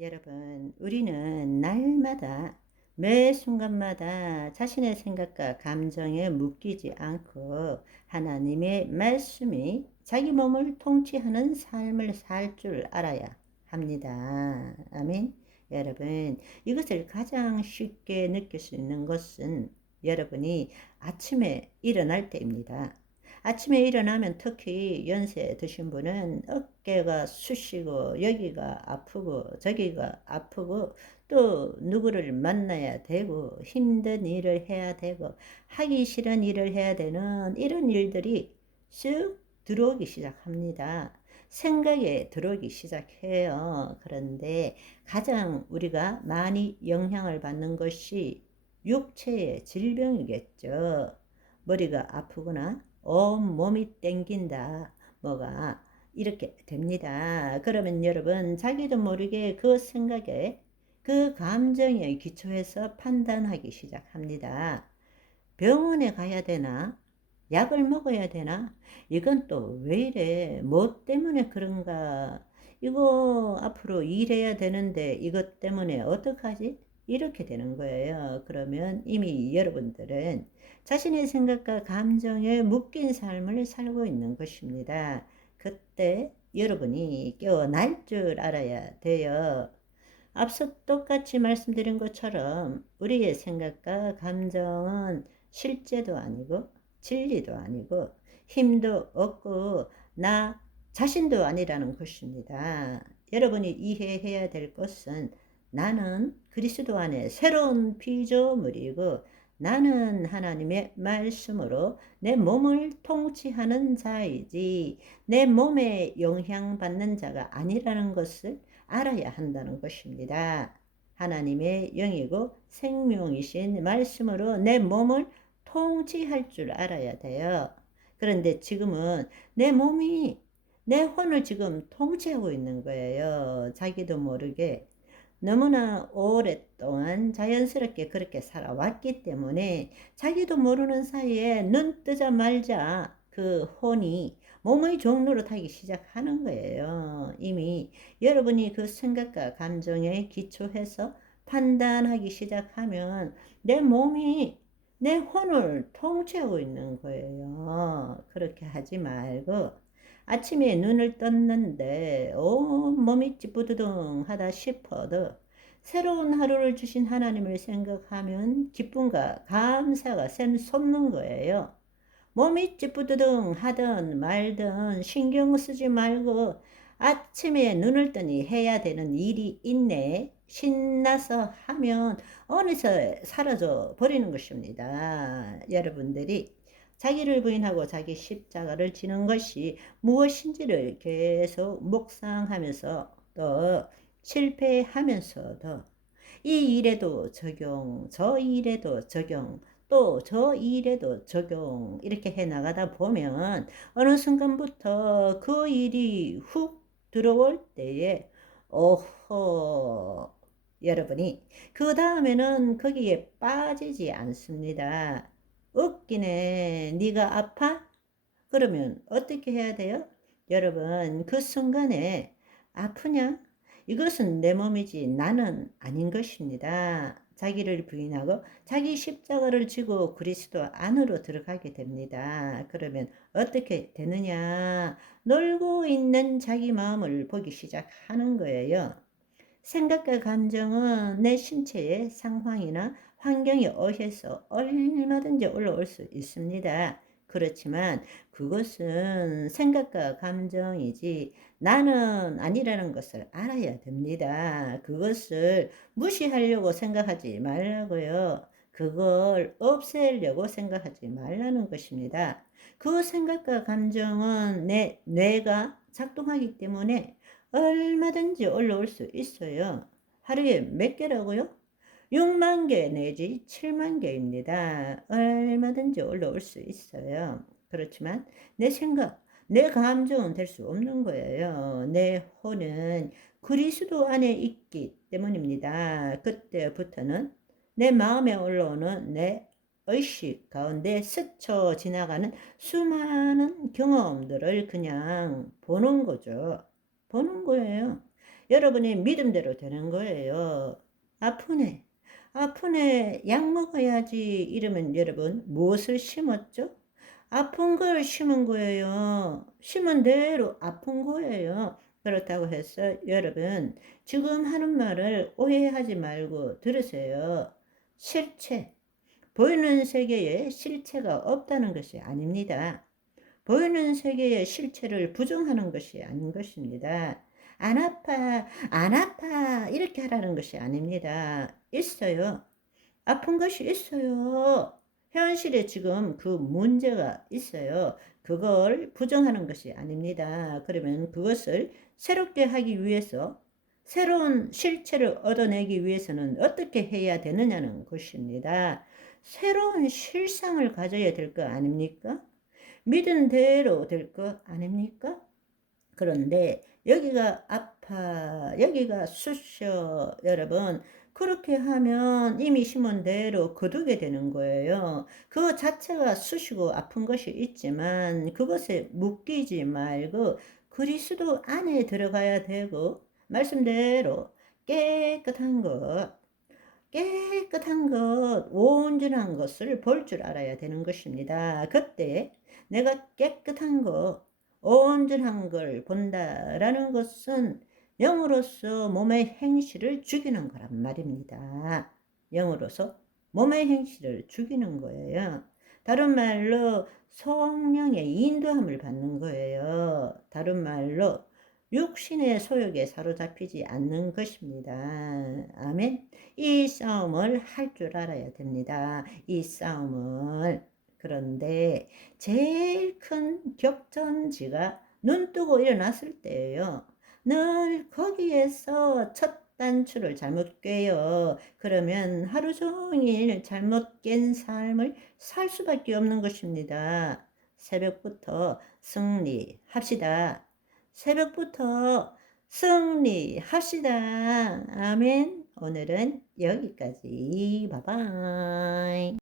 여러분, 우리는 날마다 매 순간마다 자신의 생각과 감정에 묶이지 않고 하나님의 말씀이 자기 몸을 통치하는 삶을 살 줄 알아야 합니다. 아멘. 여러분, 이것을 가장 쉽게 느낄 수 있는 것은 여러분이 아침에 일어날 때입니다. 아침에 일어나면 특히 연세 드신 분은 어깨가 쑤시고 여기가 아프고 저기가 아프고 또 누구를 만나야 되고 힘든 일을 해야 되고 하기 싫은 일을 해야 되는 이런 일들이 쑥 들어오기 시작합니다. 생각에 들어오기 시작해요. 그런데 가장 우리가 많이 영향을 받는 것이 육체의 질병이겠죠. 머리가 아프거나 몸이 땡긴다. 뭐가 이렇게 됩니다. 그러면 여러분 자기도 모르게 그 생각에 그 감정에 기초해서 판단하기 시작합니다. 병원에 가야 되나? 약을 먹어야 되나? 이건 또 왜 이래? 뭐 때문에 그런가? 이거 앞으로 일해야 되는데 이것 때문에 어떡하지? 이렇게 되는 거예요. 그러면 이미 여러분들은 자신의 생각과 감정에 묶인 삶을 살고 있는 것입니다. 그때 여러분이 깨어날 줄 알아야 돼요. 앞서 똑같이 말씀드린 것처럼 우리의 생각과 감정은 실제도 아니고 진리도 아니고 힘도 없고 나 자신도 아니라는 것입니다. 여러분이 이해해야 될 것은 나는 그리스도 안에 새로운 피조물이고 나는 하나님의 말씀으로 내 몸을 통치하는 자이지 내 몸에 영향받는 자가 아니라는 것을 알아야 한다는 것입니다. 하나님의 영이고 생명이신 말씀으로 내 몸을 통치할 줄 알아야 돼요. 그런데 지금은 내 몸이 내 혼을 지금 통치하고 있는 거예요. 자기도 모르게. 너무나 오랫동안 자연스럽게 그렇게 살아왔기 때문에 자기도 모르는 사이에 눈 뜨자마자 그 혼이 몸의 종로로 타기 시작하는 거예요. 이미 여러분이 그 생각과 감정에 기초해서 판단하기 시작하면 내 몸이 내 혼을 통치하고 있는 거예요. 그렇게 하지 말고 아침에 눈을 떴는데 온 몸이 찌뿌드둥하다 싶어도 새로운 하루를 주신 하나님을 생각하면 기쁨과 감사가 샘솟는 거예요. 몸이 찌뿌드둥 하든 말든 신경 쓰지 말고 아침에 눈을 뜨니 해야 되는 일이 있네. 신나서 하면 어느새 사라져 버리는 것입니다. 여러분들이 자기를 부인하고 자기 십자가를 지는 것이 무엇인지를 계속 묵상하면서 또 실패하면서도 이 일에도 적용, 저 일에도 적용, 또 저 일에도 적용 이렇게 해 나가다 보면 어느 순간부터 그 일이 훅 들어올 때에 오호 여러분이 그 다음에는 거기에 빠지지 않습니다. 웃기네. 네가 아파? 그러면 어떻게 해야 돼요? 여러분 그 순간에 아프냐? 이것은 내 몸이지 나는 아닌 것입니다. 자기를 부인하고 자기 십자가를 지고 그리스도 안으로 들어가게 됩니다. 그러면 어떻게 되느냐? 놀고 있는 자기 마음을 보기 시작하는 거예요. 생각과 감정은 내 신체의 상황이나 환경에 의해서 얼마든지 올라올 수 있습니다. 그렇지만 그것은 생각과 감정이지 나는 아니라는 것을 알아야 됩니다. 그것을 무시하려고 생각하지 말라고요. 그걸 없애려고 생각하지 말라는 것입니다. 그 생각과 감정은 내 뇌가 작동하기 때문에 얼마든지 올라올 수 있어요. 하루에 몇 개라고요? 6만 개 내지 7만 개입니다. 얼마든지 올라올 수 있어요. 그렇지만 내 생각, 내 감정은 될 수 없는 거예요. 내 혼은 그리스도 안에 있기 때문입니다. 그때부터는 내 마음에 올라오는 내 의식 가운데 스쳐 지나가는 수많은 경험들을 그냥 보는 거죠. 보는 거예요. 여러분의 믿음대로 되는 거예요. 아프네. 아프네. 약 먹어야지. 이러면 여러분 무엇을 심었죠? 아픈 걸 심은 거예요. 심은 대로 아픈 거예요. 그렇다고 해서 여러분 지금 하는 말을 오해하지 말고 들으세요. 실체. 보이는 세계에 실체가 없다는 것이 아닙니다. 보이는 세계의 실체를 부정하는 것이 아닌 것입니다. 안 아파, 안 아파, 이렇게 하라는 것이 아닙니다. 있어요. 아픈 것이 있어요. 현실에 지금 그 문제가 있어요. 그걸 부정하는 것이 아닙니다. 그러면 그것을 새롭게 하기 위해서 새로운 실체를 얻어내기 위해서는 어떻게 해야 되느냐는 것입니다. 새로운 실상을 가져야 될 거 아닙니까? 믿은 대로 될 거 아닙니까? 그런데 여기가 아파, 여기가 쑤셔, 여러분. 그렇게 하면 이미 심은 대로 거두게 되는 거예요. 그 자체가 쑤시고 아픈 것이 있지만 그것에 묶이지 말고 그리스도 안에 들어가야 되고 말씀대로 깨끗한 것, 깨끗한 것, 온전한 것을 볼 줄 알아야 되는 것입니다. 그때 내가 깨끗한 것, 온전한 걸 본다라는 것은 영으로서 몸의 행실을 죽이는 거란 말입니다. 영으로서 몸의 행실을 죽이는 거예요. 다른 말로 성령의 인도함을 받는 거예요. 다른 말로 육신의 소욕에 사로잡히지 않는 것입니다. 아멘. 이 싸움을 할 줄 알아야 됩니다. 이 싸움을. 그런데 제일 큰 격전지가 눈 뜨고 일어났을 때예요. 늘 거기에서 첫 단추를 잘못 꿰요. 그러면 하루 종일 잘못 깬 삶을 살 수밖에 없는 것입니다. 새벽부터 승리합시다. 새벽부터 승리합시다. 아멘. 오늘은 여기까지. 바이바이.